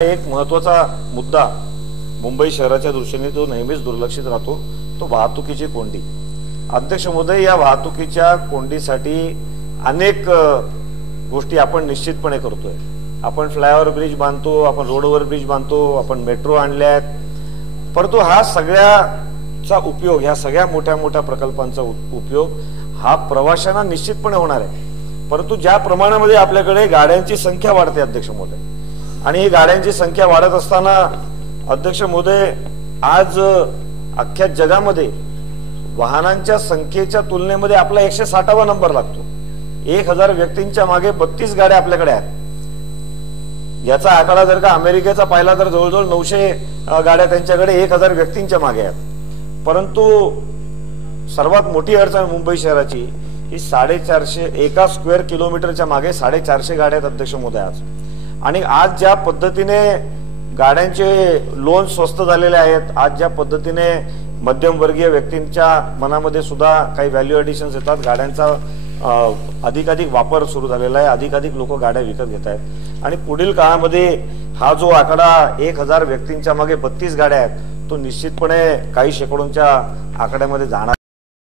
एक महत्त्वाचा मुद्दा मुंबई शहराच्या दृष्टीने तो नेहमीच दुर्लक्षित राहतो, तो वाहतुकीची कोंडी। अध्यक्ष महोदय, या वाहतुकीच्या कोंडीसाठी अनेक गोष्टी आपण निश्चितपणे करतोय। आपण फ्लायओव्हर ब्रिज बांधतो, आपण रोडवर ब्रिज बांधतो, आपण मेट्रो आणल्यात, परंतु हा सगळ्याचा उपयोग, ह्या सगळ्या मोठ्या मोठ्या प्रकल्पांचा उपयोग हा प्रवाशांना निश्चितपणे होणार आहे। परंतु ज्या प्रमाणामध्ये आपल्याकडे गाड्यांची संख्या वाढते अध्यक्ष महोदय, आणि ही गाड्यांची संख्या वाढत असताना अध्यक्ष महोदय, आज अख्ख्या जगामध्ये वाहनांच्या संख्येच्या तुलनेमध्ये आपला 160वा नंबर लागतो। 1000 व्यक्तींच्या मागे 32 गाड्या आपल्याकडे आहेत। याचा आकडा जर का अमेरिकेचा पाहिला तर जवळजवळ 900 गाड्या त्यांच्याकडे 1000 व्यक्तींच्या मागे आहेत। परंतु सर्वात मोठी अडचण मुंबई शहराची ही 450 एका स्क्वेअर किलोमीटरच्या मागे 450 गाड्या आहेत अध्यक्ष महोदय आज। आणि आज ज्या पद्धतीने गाड्यांचे लोन स्वस्त झालेले आहेत, आज ज्या पद्धतीने मध्यमवर्गीय व्यक्तींच्या मनामध्ये सुद्धा काही व्हॅल्यू एडिशन्स येतात, गाड्यांचा अधिकाधिक वापर सुरू झालेला आहे, अधिकाधिक लोक गाड्या विकत घेत आहेत। आणि पुढील काळामध्ये हा जो आकडा 1000 व्यक्तींच्या मागे 32 गाड्या आहेत, तो निश्चितपणे काही शेकडोंच्या आकड्यामध्ये जाणार।